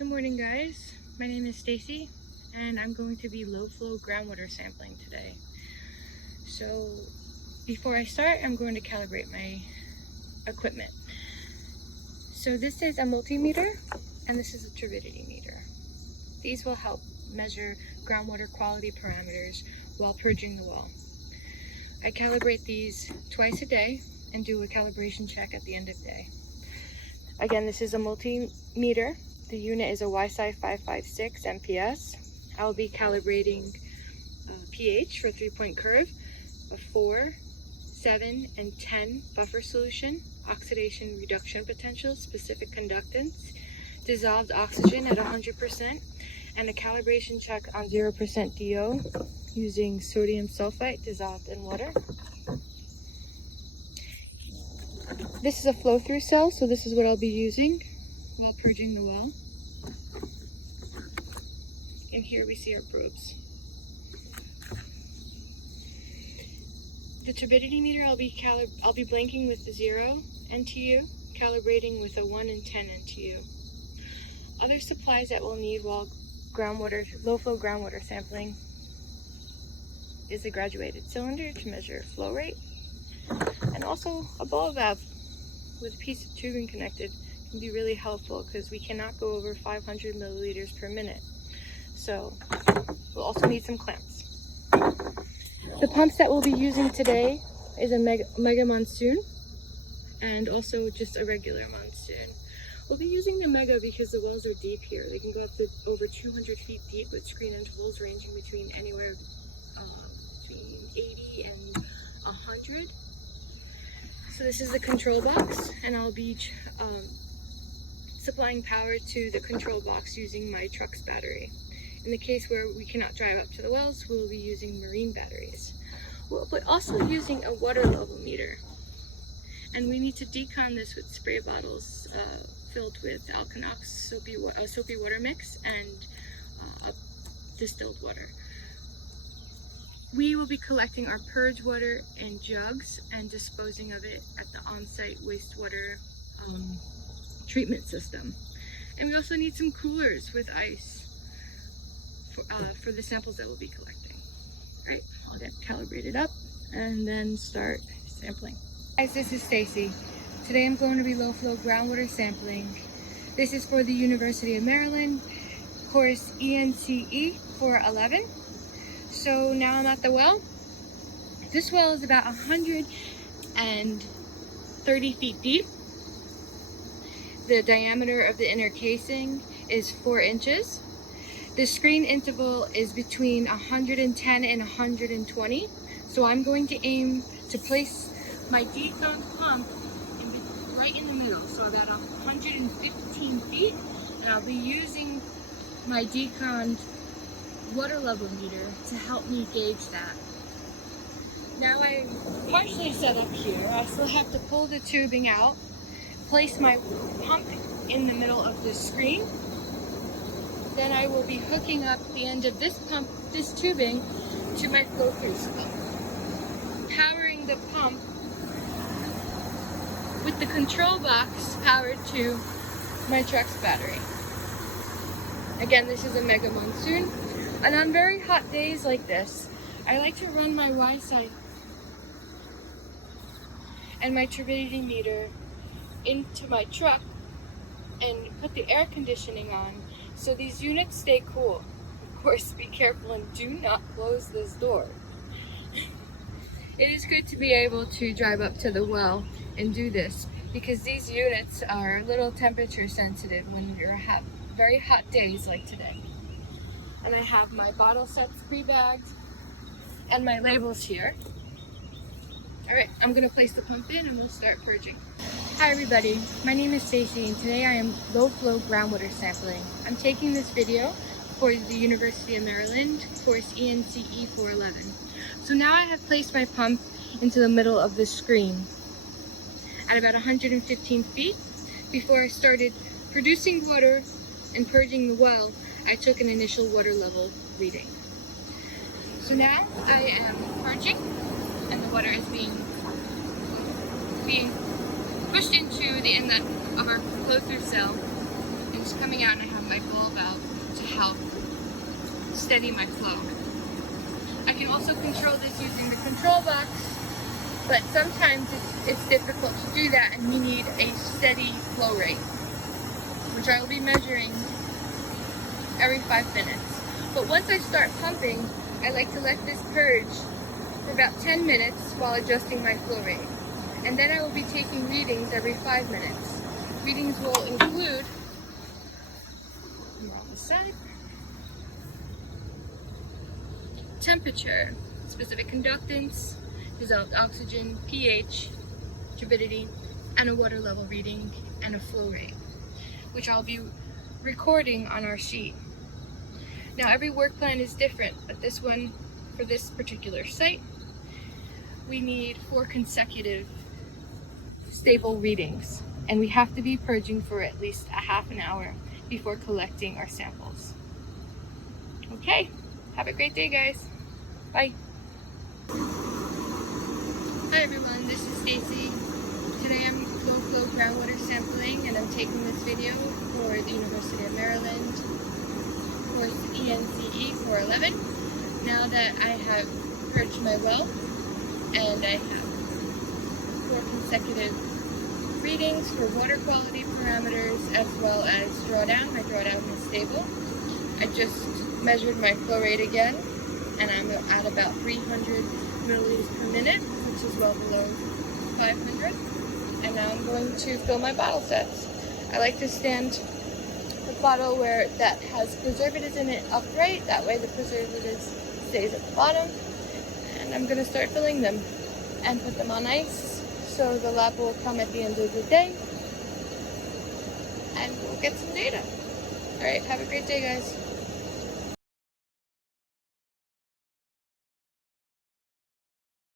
Good morning, guys. My name is Stacy and I'm going to be low-flow groundwater sampling today. So before I start, I'm going to calibrate my equipment. So this is a multimeter and this is a turbidity meter. These will help measure groundwater quality parameters while purging the well. I calibrate these twice a day and do a calibration check at the end of the day. Again, this is a multimeter. The unit is a YSI556 MPS. I'll be calibrating pH for 3-point curve, a 4, 7, and 10 buffer solution, oxidation reduction potential, specific conductance, dissolved oxygen at 100%, and a calibration check on 0% DO using sodium sulfite dissolved in water. This is a flow-through cell, so this is what I'll be using while purging the well. And here we see our probes. The turbidity meter I'll be blanking with the 0 NTU, calibrating with a 1 and 10 NTU. Other supplies that we'll need while low-flow groundwater sampling is a graduated cylinder to measure flow rate, and also a ball valve with a piece of tubing connected can be really helpful because we cannot go over 500 milliliters per minute. So we'll also need some clamps. The pumps that we'll be using today is a Mega Monsoon and also just a regular Monsoon. We'll be using the Mega because the wells are deep here. They can go up to over 200 feet deep with screen intervals ranging between anywhere between 80 and 100. So this is the control box, and I'll be supplying power to the control box using my truck's battery. In the case where we cannot drive up to the wells, we'll be using marine batteries. But also using a water level meter. And we need to decon this with spray bottles filled with Alkanox soapy water mix and distilled water. We will be collecting our purge water in jugs and disposing of it at the on-site wastewater treatment system. And we also need some coolers with ice for the samples that we'll be collecting. All right, I'll get calibrated up and then start sampling. Guys, this is Stacy. Today I'm going to be low-flow groundwater sampling. This is for the University of Maryland, course ENCE411. So now I'm at the well. This well is about 130 feet deep. The diameter of the inner casing is 4 inches. The screen interval is between 110 and 120. So I'm going to aim to place my deconed pump right in the middle, so about 115 feet. And I'll be using my deconed water level meter to help me gauge that. Now I'm partially set up here. I still have to pull the tubing out, place my pump in the middle of the screen. Then I will be hooking up the end of this tubing to my flow-through cell, powering the pump with the control box powered to my truck's battery. Again, this is a Mega Monsoon. And on very hot days like this, I like to run my YSI and my turbidity meter into my truck and put the air conditioning on so these units stay cool. Of course, be careful and do not close this door. It is good to be able to drive up to the well and do this because these units are a little temperature sensitive when you're very hot days like today. And I have my bottle sets pre-bagged and my labels here. All right, I'm gonna place the pump in and we'll start purging. Hi everybody, my name is Stacy and today I am low-flow groundwater sampling. I'm taking this video for the University of Maryland, course ENCE411. So now I have placed my pump into the middle of the screen at about 115 feet. Before I started producing water and purging the well, I took an initial water level reading. So now I am purging and the water is being pushed into the inlet of our flow-through cell is coming out and I have my ball valve to help steady my flow. I can also control this using the control box, but sometimes it's difficult to do that and we need a steady flow rate, which I will be measuring every 5 minutes. But once I start pumping, I like to let this purge for about 10 minutes while adjusting my flow rate. And then I will be taking readings every 5 minutes. Readings will include, on the side, temperature, specific conductance, dissolved oxygen, pH, turbidity, and a water level reading, and a flow rate, which I'll be recording on our sheet. Now every work plan is different, but this one, for this particular site, we need 4 consecutive stable readings, and we have to be purging for at least a half an hour before collecting our samples. Okay, have a great day, guys. Bye. Hi everyone, this is Stacy. Today I'm low-flow groundwater sampling, and I'm taking this video for the University of Maryland course ENCE411. Now that I have purged my well and I have 4 consecutive readings for water quality parameters as well as drawdown. My drawdown is stable. I just measured my flow rate again, and I'm at about 300 milliliters per minute, which is well below 500. And now I'm going to fill my bottle sets. I like to stand the bottle where that has preservatives in it upright. That way the preservatives stays at the bottom. And I'm going to start filling them and put them on ice. So the lab will come at the end of the day and we'll get some data. All right, have a great day, guys.